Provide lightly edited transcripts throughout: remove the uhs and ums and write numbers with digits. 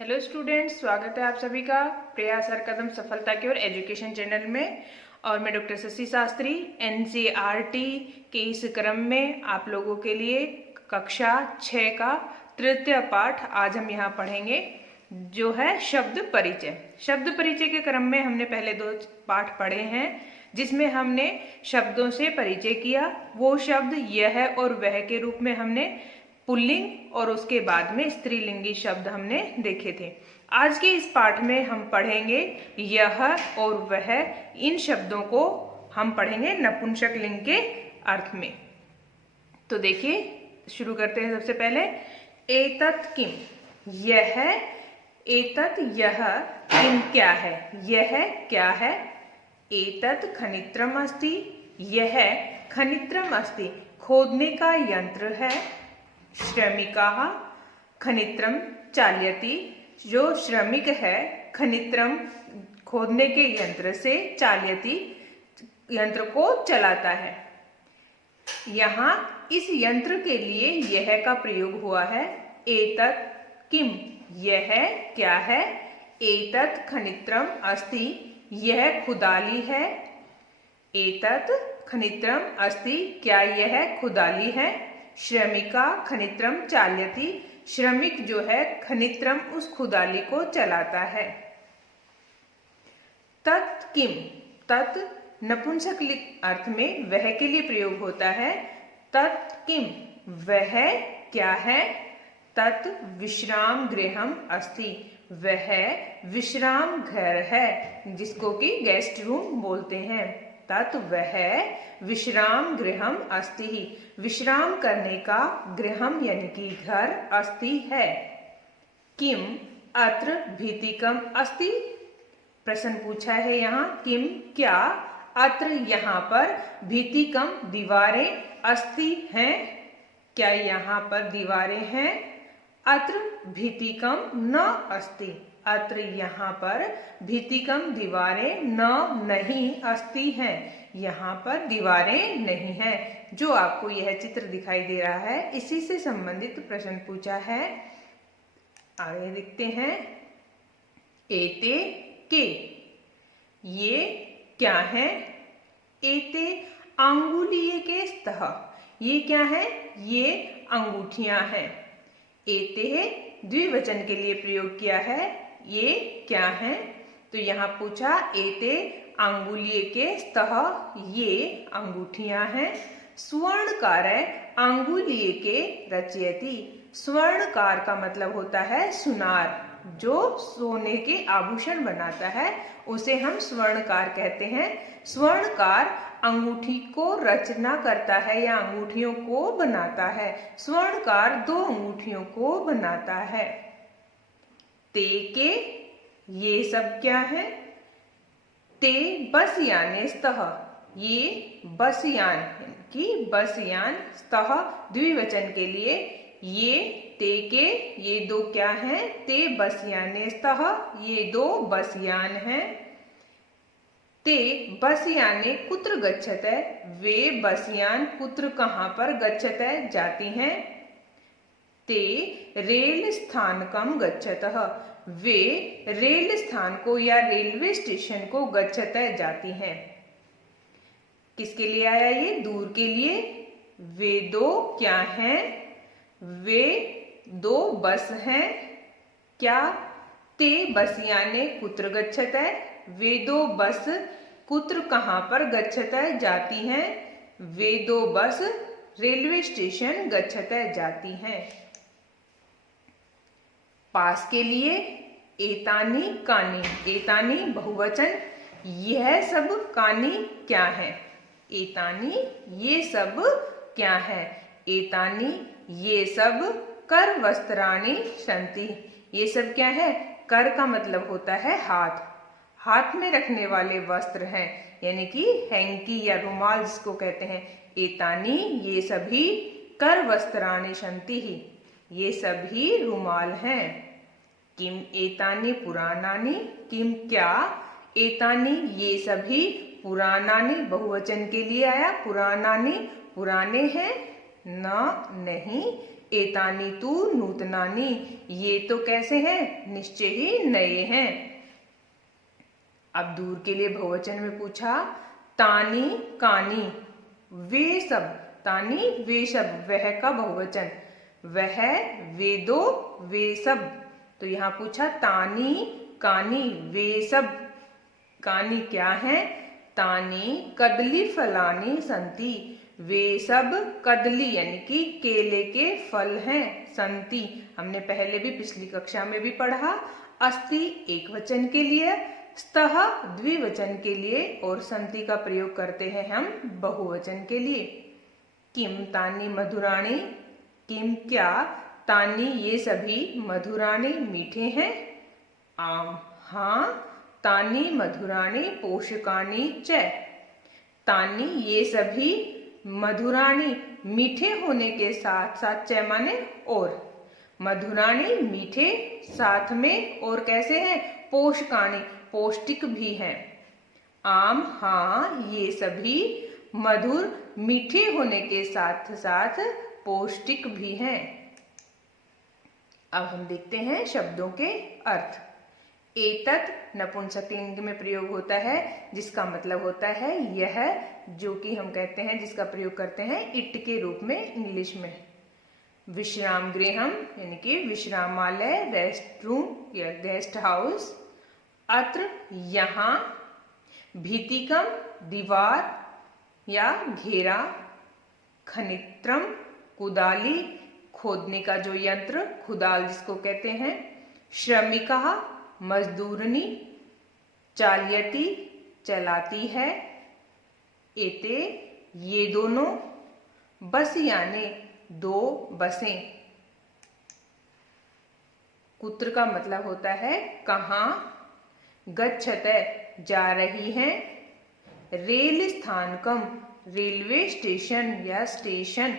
Hello students, स्वागत है आप सभी का प्रयास हर कदम सफलता की ओर एजुकेशन चैनल में। और मैं डॉक्टर शशि शास्त्री एनसीईआरटी के इस क्रम में आप लोगों के लिए कक्षा 6 का तृतीय पाठ आज हम यहाँ पढ़ेंगे, जो है शब्द परिचय। शब्द परिचय के क्रम में हमने पहले 2 पाठ पढ़े हैं, जिसमें हमने शब्दों से परिचय किया। वो शब्द यह और वह के रूप में हमने पुल्लिंग और उसके बाद में स्त्रीलिंगी शब्द हमने देखे थे। आज के इस पाठ में हम पढ़ेंगे यह और वह। इन शब्दों को हम पढ़ेंगे नपुंसक लिंग के अर्थ में। तो देखिए, शुरू करते हैं। सबसे पहले एतत् किम, यह, एतत् यह, किम क्या है, यह क्या है। एतत् खनित्रम अस्ति, यह खनित्रम अस्ति, खोदने का यंत्र है। श्रमिकाः खनित्रम चालयति, जो श्रमिक है खनित्रम खोदने के यंत्र से, चालयति यंत्र को चलाता है। यहाँ इस यंत्र के लिए यह का प्रयोग हुआ है। एतत् किम, यह क्या है। एतत् खनित्रम अस्ति, यह खुदाली है। एतत् खनित्रम अस्ति, क्या यह खुदाली है। श्रमिका खनित्रम चालयति, श्रमिक जो है खनित्रम उस खुदाली को चलाता है। तत् किम, तत् नपुंसक अर्थ में वह के लिए प्रयोग होता है। तत् किम, वह क्या है। तत् विश्राम गृहम अस्ति, वह विश्राम घर है, जिसको कि गेस्ट रूम बोलते हैं। तत् वह विश्राम गृहम अस्ति, विश्राम करने का गृहम यानी कि घर अस्ति है। किम अत्र भीतिकम अस्ति, प्रश्न पूछा है यहाँ। किम क्या, अत्र यहाँ पर, भीतिकम दीवारें, अस्ति हैं, क्या यहाँ पर दीवारें हैं। अत्र भीतिकम न अस्ति, अत्र यहाँ पर भीतिकम दीवारें न नहीं, अस्ति हैं, यहाँ पर दीवारें नहीं हैं। जो आपको यह चित्र दिखाई दे रहा है, इसी से संबंधित प्रश्न पूछा है। आगे देखते हैं। एते के, ये क्या है। एते अंगुलीय के स्तः, ये क्या है, ये अंगूठियां हैं। एते द्विवचन के लिए प्रयोग किया है। ये क्या है, तो यहाँ पूछा एते अंगुलीय के स्तः, ये अंगूठियां हैं। स्वर्णकार अंगुलीय के रचयति, स्वर्णकार का मतलब होता है सुनार, जो सोने के आभूषण बनाता है उसे हम स्वर्णकार कहते हैं। स्वर्णकार अंगूठी को रचना करता है या अंगूठियों को बनाता है। स्वर्णकार 2 अंगूठियों को बनाता है। ते के, ये सब क्या है। ते बसयाने स्तः, ये बसयान की बसयान, स्तः द्विवचन के लिए। ये ते के, ये 2 क्या हैं, ते बसयाने स्तः, ये 2 बसयान हैं। ते बसयाने कुत्र गच्छते, वे बसयान कुत्र कहाँ पर गच्छते जाती हैं। ते रेल स्थानकम गच्छतः, वे रेल स्थान को या रेलवे स्टेशन को गच्छते जाती हैं। किसके लिए आया ये, दूर के लिए। वे 2 क्या हैं, वे 2 बस हैं। क्या, ते बसयाने कुत्र गच्छते, वे 2 बस कुत्र कहाँ पर गच्छते जाती हैं। वे 2 बस रेलवे स्टेशन गच्छते जाती हैं। पास के लिए एतानी कानी, एतानी बहुवचन, यह सब कानी क्या है। एतानी, ये सब क्या है। एतानी, ये सब कर वस्त्राणि सन्ति, ये सब क्या है। कर का मतलब होता है हाथ, हाथ में रखने वाले वस्त्र हैं, यानी कि हैंकी या रुमाल जिसको कहते हैं। एतानी, ये सभी कर वस्त्राणि सन्ति, ये सभी रुमाल हैं। किम एतानी पुराणानि, किम क्या, एतानी ये सभी, पुराणानि बहुवचन के लिए आया। पुराणानि पुराने हैं, न नहीं, एतानी तु नूतनानी, ये तो कैसे हैं, निश्चय ही नए हैं। अब दूर के लिए बहुवचन में पूछा, तानी कानी, वे सब, तानी वे सब, वह का बहुवचन, वह वे दो वे सब। तो यहाँ पूछा तानी कानी, वे सब, कानी क्या है, तानी कदली फलानी संति, वे सब कदली यानी कि केले के फल हैं, संति हमने पहले भी पिछली कक्षा में भी पढ़ा। अस्ति एक वचन के लिए, स्तः द्विवचन के लिए और संति का प्रयोग करते हैं हम बहुवचन के लिए। किम तानी मधुराणी, किम क्या, तानी ये सभी, मधुराणी मीठे हैं, आम हाँ, तानी मधुराणी पोषकाणी च, तानी ये सभी, मधुराणी मीठे होने के साथ साथ, च माने और, मधुराणी मीठे साथ में और कैसे हैं, पोषकाणी पौष्टिक भी हैं, आम हाँ ये सभी, मधुर मीठे होने के साथ साथ पौष्टिक भी हैं। अब हम देखते हैं शब्दों के अर्थ। एतत् नपुंसकलिंग में प्रयोग होता है, जिसका मतलब होता है यह, जो कि हम कहते हैं जिसका प्रयोग करते हैं इट के रूप में इंग्लिश में। विश्राम गृहम यानी कि विश्रामालय, रेस्ट रूम या गेस्ट हाउस। अत्र यहाँ, भीतिकम दीवार या घेरा, खनित्रम कुदाली खोदने का जो यंत्र, खुदाल जिसको कहते हैं, श्रमिका मजदूरनी, चालयती चलाती है, एते ये दोनों, बस यानी दो बसें। कुत्र का मतलब होता है कहाँ, गच्छते जा रही हैं, रेल स्थानकम रेलवे स्टेशन या स्टेशन,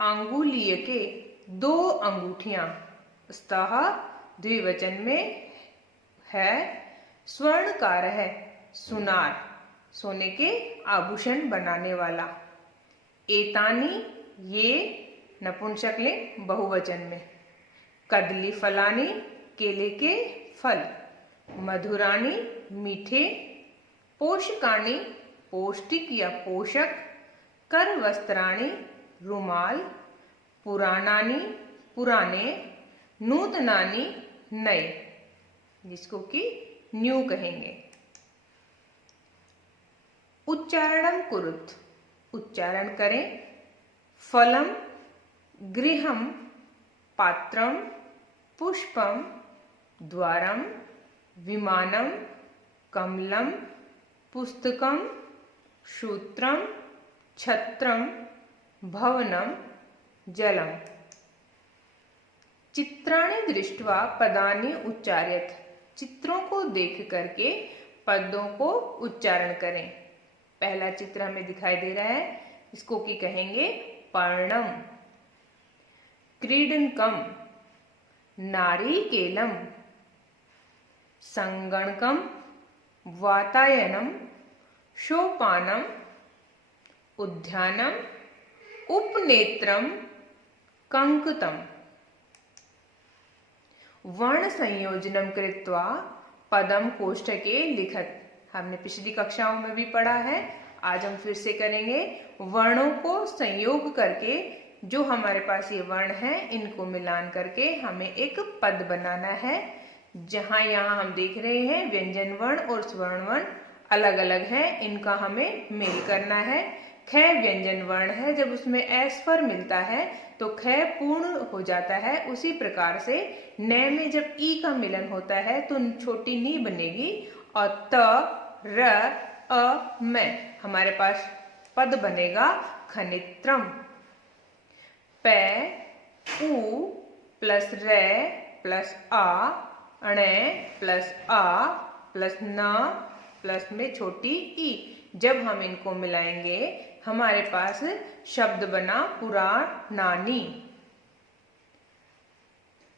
अंगुलीय के दो अंगूठियां, स्तः द्विवचन में है, स्वर्णकार है सुनार, सोने के आभूषण बनाने वाला। एतानी ये नपुंसकलिंग बहुवचन में। कदली फलानी केले के फल, मधुरानी मीठे, पोषकाणी पौष्टिक या पोषक, कर वस्त्राणी रुमाल, पुराणानी पुराने, नूतनानी नए, जिसको कि न्यू कहेंगे। उच्चारणम कुरुत, उच्चारण करें। फलम, गृहम, पात्रम, पुष्पम, द्वारम, विमानम, कमलम, पुस्तकम, सूत्रम, छत्रम, भवनम, जलम। चित्राणि दृष्ट्वा पदानि उच्चार्यत, चित्रों को देख करके पदों को उच्चारण करें। पहला चित्र हमें दिखाई दे रहा है, इसको की कहेंगे पर्णम। क्रीडनकम, नारिकेलम, संगणकम, वातायनम, सोपानम, उद्यानम, उपनेत्रम, कंकतम। वर्ण संयोजनम कृत्वा पदम कोष्ठके लिखत, हमने पिछली कक्षाओं में भी पढ़ा है, आज हम फिर से करेंगे। वर्णों को संयोग करके जो हमारे पास ये वर्ण हैं, इनको मिलान करके हमें एक पद बनाना है। जहां यहाँ हम देख रहे हैं व्यंजन वर्ण और स्वर्ण वर्ण अलग अलग हैं, इनका हमें मेल करना है। ख व्यंजन वर्ण है, जब उसमें एस फर मिलता है तो ख पूर्ण हो जाता है। उसी प्रकार से न में जब ई का मिलन होता है तो छोटी नी बनेगी और त र अ में हमारे पास पद बनेगा खनित्रम। प उ प्लस रे प्लस आ, अण प्लस आ प्लस न प्लस में छोटी ई, जब हम इनको मिलाएंगे हमारे पास शब्द बना पुराणानी।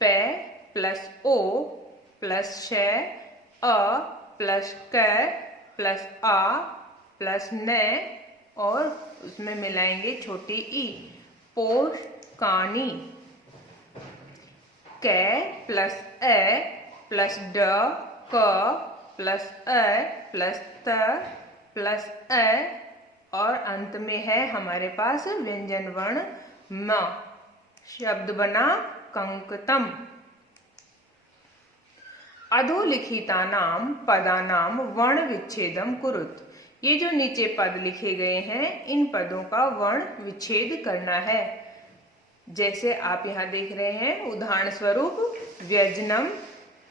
प प्लस ओ प्लस श, अ प्लस क प्लस आ प्लस न और उसमें मिलाएंगे छोटी ई, पोषकाणी। कै प्लस ए प्लस ड क प्लस अ प्लस त प्लस अ और अंत में है हमारे पास व्यंजन वर्ण म। शब्द बना कंकतम। अधोलिखितानां पदानां वर्ण विच्छेदम कुरुत। ये जो नीचे पद लिखे गए हैं इन पदों का वर्ण विच्छेद करना है। जैसे आप यहाँ देख रहे हैं उदाहरण स्वरूप व्यजनम,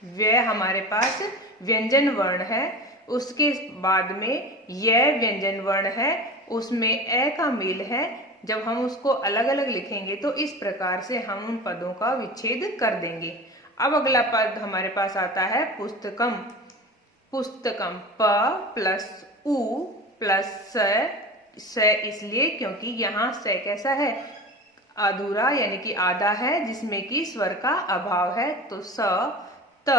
व्य हमारे पास व्यंजन वर्ण है, उसके बाद में यह व्यंजन वर्ण है, उसमें ए का मेल है। जब हम उसको अलग अलग लिखेंगे तो इस प्रकार से हम उन पदों का विच्छेद कर देंगे। अब अगला पद हमारे पास आता है पुस्तकम। पुस्तकम प प्लस उ प्लस स इसलिए क्योंकि यहाँ स कैसा है, अधूरा यानी कि आधा है, जिसमें कि स्वर का अभाव है। तो स त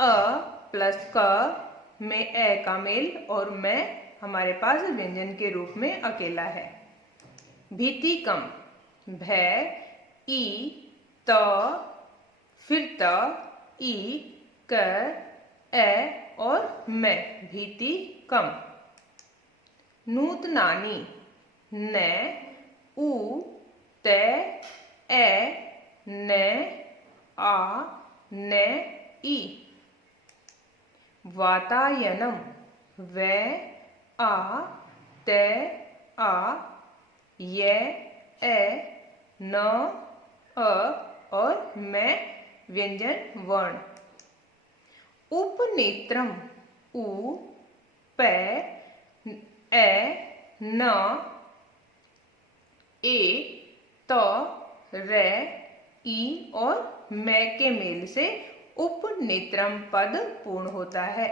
अ प्लस क में ए का मेल और मैं हमारे पास व्यंजन के रूप में अकेला है। भीतिकम भय ई त फिर त ई क ए और मैं भीति कम। नूतनानी न उ ते ए न आ न ई। वातायनम वे आ ते आ ये ए न अ और मैं व्यंजन वर्ण। उपनेत्रम उ पे ए न ए त रे ई और मैं के मेल से उपनेत्रम पद पूर्ण होता है।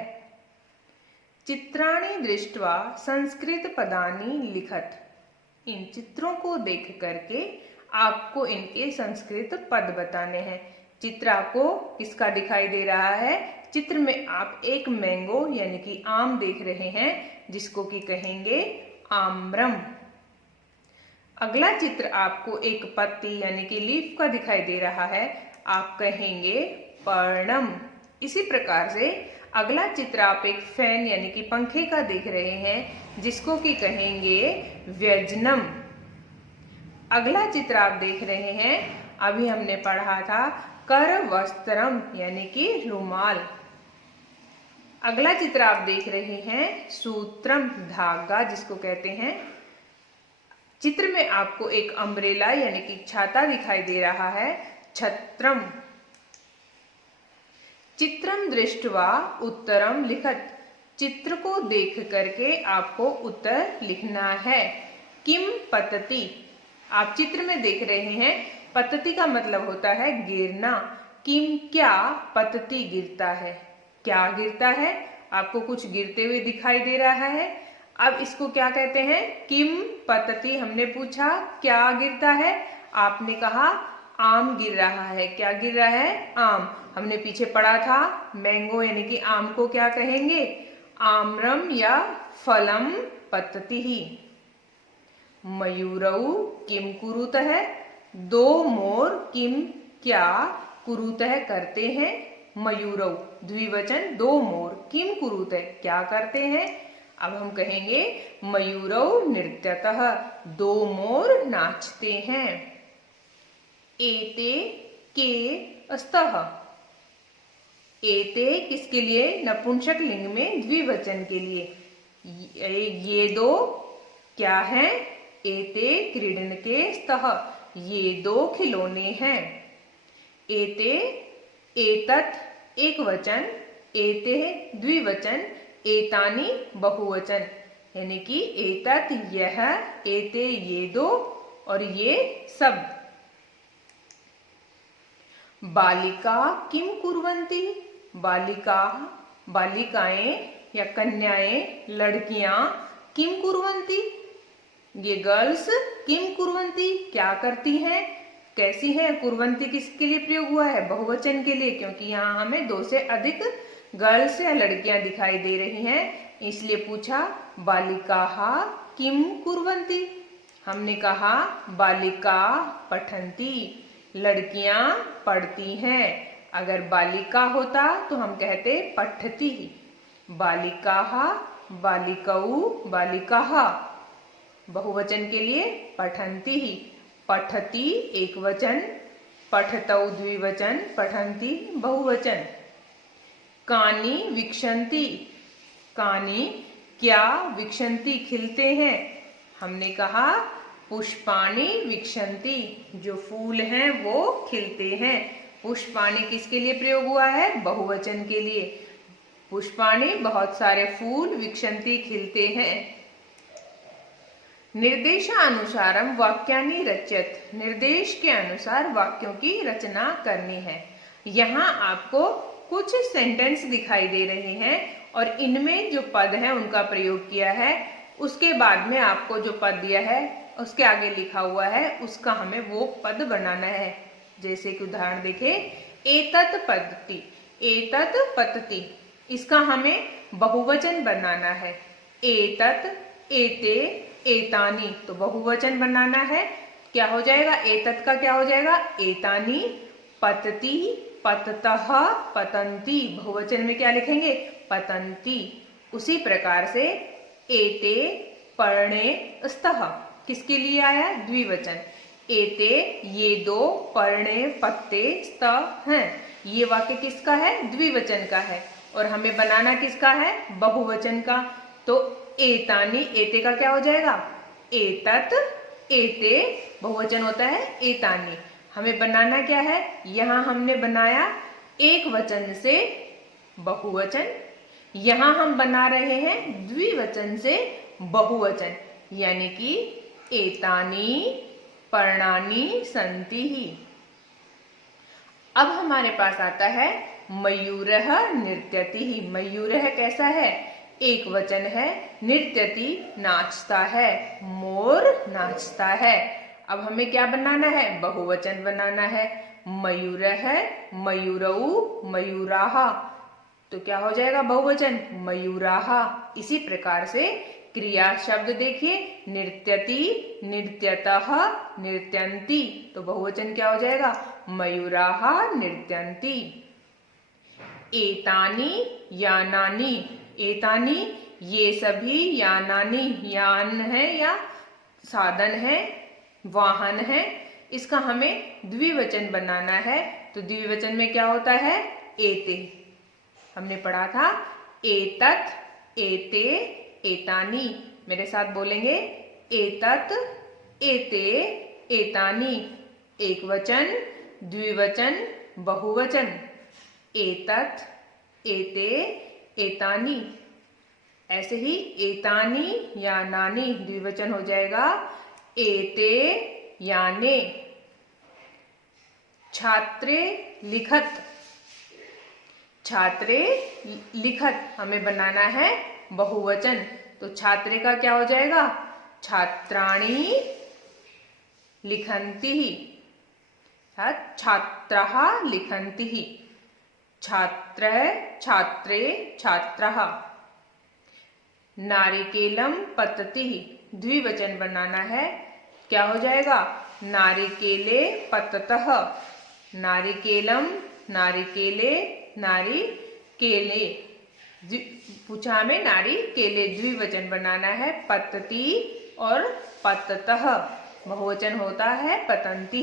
चित्राणि दृष्ट्वा संस्कृत पदानि लिखत। इन चित्रों को देख करके आपको इनके संस्कृत पद बताने हैं। चित्र आपको किसका दिखाई दे रहा है? चित्र में आप एक मैंगो यानी कि आम देख रहे हैं, जिसको कि कहेंगे आम्रम। अगला चित्र आपको एक पत्ती यानी कि लीफ का दिखाई दे रहा है, आप कहेंगे पर्णम। इसी प्रकार से अगला चित्र आप एक फैन यानी कि पंखे का देख रहे हैं, जिसको कि कहेंगे व्यजनम। अगला चित्र आप देख रहे हैं, अभी हमने पढ़ा था कर वस्त्रम यानी कि रुमाल। अगला चित्र आप देख रहे हैं सूत्रम धागा जिसको कहते हैं। चित्र में आपको एक अम्ब्रेला यानी कि छाता दिखाई दे रहा है, छत्रम। चित्रम दृष्ट्वा उत्तरम लिखत। चित्र को देख करके आपको उत्तर लिखना है। किम पतति। आप चित्र में देख रहे हैं, पतति का मतलब होता है गिरना। किम क्या पतति गिरता है, क्या गिरता है? आपको कुछ गिरते हुए दिखाई दे रहा है। अब इसको क्या कहते हैं? किम पतति। हमने पूछा क्या गिरता है, आपने कहा आम गिर रहा है। क्या गिर रहा है? आम। हमने पीछे पढ़ा था मैंगो यानी कि आम को क्या कहेंगे? आम्रम या फलम पतति ही। मयूरऊ किम कुरुतः। दो मोर किम क्या कुरुतः करते हैं। मयूरऊ द्विवचन, दो मोर किम कुरुतः क्या करते हैं। अब हम कहेंगे मयूरऊ नृत्यतः। दो मोर नाचते हैं। एते के स्तः। एते किसके लिए? नपुंसक लिंग में द्विवचन के लिए। ये दो क्या हैं? एते क्रीडन के स्तः। ये दो खिलौने हैं। एते एतत् एक वचन, एते द्विवचन, एतानि बहुवचन। यानी कि एतत् यह, एते ये दो और ये सब। बालिका किम कुर्वन्ति। बालिका बालिकाएं या कन्याएं, लड़कियां किम कुर्वन्ति। ये गर्ल्स किम कुर्वन्ति क्या करती हैं, कैसी हैं। कुर्वन्ति किसके लिए प्रयोग हुआ है? बहुवचन के लिए, क्योंकि यहाँ हमें दो से अधिक गर्ल्स या लड़कियां दिखाई दे रही हैं, इसलिए पूछा बालिकाः किम कुर्वन्ति। हमने कहा बालिका पठन्ति लड़कियां पढ़ती हैं। अगर बालिका होता तो हम कहते पठती। बालिकाः, बालिकौ, बालिकाः। बहुवचन के लिए पठन्ति। पठति एक वचन, पठतौ द्विवचन, पठन्ति बहुवचन। कानि विक्षन्ति। कानि क्या विक्षन्ति खिलते हैं। हमने कहा पुष्पाणि विक्षन्ति, जो फूल हैं वो खिलते हैं। पुष्पाणि किसके लिए प्रयोग हुआ है, बहुवचन के लिए। पुष्पाणि बहुत सारे फूल, विक्षन्ति खिलते हैं। निर्देशानुसारम वाक्यानि रचयत। निर्देश के अनुसार वाक्यों की रचना करनी है। यहाँ आपको कुछ सेंटेंस दिखाई दे रहे हैं और इनमें जो पद है उनका प्रयोग किया है। उसके बाद में आपको जो पद दिया है उसके आगे लिखा हुआ है उसका हमें वो पद बनाना है। जैसे कि उदाहरण देखें, एतत् पतति, एतत् पतति, इसका हमें बहुवचन बनाना है। एतत्, एते, एतानि, तो बहुवचन बनाना है। क्या हो जाएगा, एतत् का क्या हो जाएगा, एतानि। पतति, पततः, पतन्ति, बहुवचन में क्या लिखेंगे, पतन्ति। उसी प्रकार से एते पर्णे स्तः, किसके लिए आया, द्विवचन। एते ये दो, पर्णे पत्ते, स्तः हैं। ये वाक्य किसका है, द्विवचन का है और हमें बनाना किसका है, बहुवचन का। तो एतानि, एते का क्या हो जाएगा, एतत्, एते, बहुवचन होता है एतानि। हमें बनाना क्या है, यहाँ हमने बनाया एक वचन से बहुवचन, यहाँ हम बना रहे हैं द्विवचन से बहुवचन, यानी कि एतानि पर्णानि सन्ति। अब हमारे पास आता है मयूरः नृत्यति। मयूरः कैसा है, एक वचन है, नृत्यति नाचता है, मोर नाचता है। अब हमें क्या बनाना है, बहुवचन बनाना है। मयूरः, मयूरौ, मयूराः, तो क्या हो जाएगा बहुवचन, मयूराः। इसी प्रकार से क्रिया शब्द देखिए, नृत्यति, नृत्यतः, नृत्यन्ति, तो बहुवचन क्या हो जाएगा, मयूराः नृत्यन्ति। एतानि यानानि, एतानि ये सभी, यानानि यान है या साधन है, वाहन है। इसका हमें द्विवचन बनाना है। तो द्विवचन में क्या होता है, एते। हमने पढ़ा था एतत्, एते, एतानि। मेरे साथ बोलेंगे, एतत्, एते, एतानि। एक वचन, द्विवचन, बहुवचन। एतत्, एते, एतानि। ऐसे ही एतानि यानानि, द्विवचन हो जाएगा एते याने। छात्रे लिखत, छात्रे लिखत, हमें बनाना है बहुवचन। तो छात्रे का क्या हो जाएगा, छात्राणि लिखन्ति। छात्राः लिखन्ति। छात्र, छात्रे, छात्रः। नारिकेलम पतति, द्विवचन बनाना है। क्या हो जाएगा, नारिकेले पततः। नारिकेलम, नारिकेले, नारिकेले। पूछा हमें नारिकेले, द्विवचन बनाना है। पतति और पततः, बहुवचन होता है पतन्ति।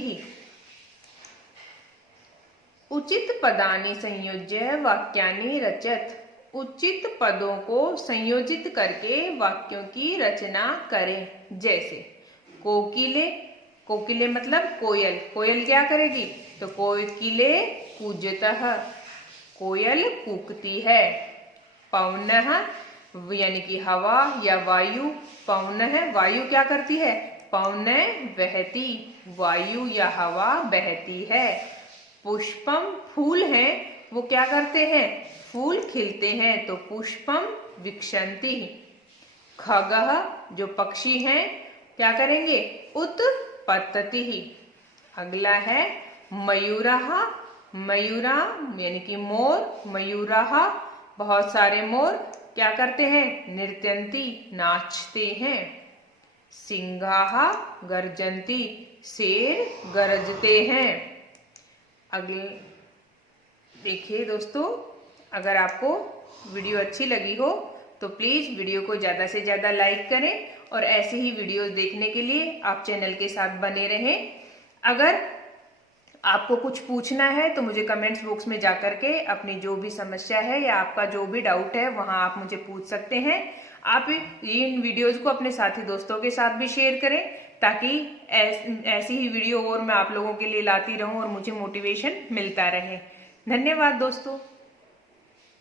उचित पदानि संयोज्य वाक्यानि रचत। उचित पदों को संयोजित करके वाक्यों की रचना करें। जैसे कोकिले, कोकिले मतलब कोयल, कोयल क्या करेगी, तो कोकिले कूजतः, कोयल कूकती है। पवनः यानी कि हवा या वायु, पवनः वायु क्या करती है, पवन बहती, वायु या हवा बहती है। पुष्पम फूल हैं, वो क्या करते हैं, फूल खिलते हैं, तो पुष्पम विक्षन्ति। खगः जो पक्षी हैं क्या करेंगे, उत्पतति। अगला है मयूरः, मयूरा यानी कि मोर, मयूरः बहुत सारे मोर क्या करते हैं, नृत्यन्ति नाचते हैं। सिंहाः गर्जन्ति शेर गरजते हैं। अगले देखिए दोस्तों, अगर आपको वीडियो अच्छी लगी हो तो प्लीज वीडियो को ज्यादा से ज्यादा लाइक करें और ऐसे ही वीडियोस देखने के लिए आप चैनल के साथ बने रहें। अगर आपको कुछ पूछना है तो मुझे कमेंट्स बॉक्स में जाकर के अपनी जो भी समस्या है या आपका जो भी डाउट है वहां आप मुझे पूछ सकते हैं। आप इन वीडियोस को अपने साथी दोस्तों के साथ भी शेयर करें ताकि ऐसी ही वीडियो और मैं आप लोगों के लिए लाती रहूं और मुझे मोटिवेशन मिलता रहे। धन्यवाद दोस्तों।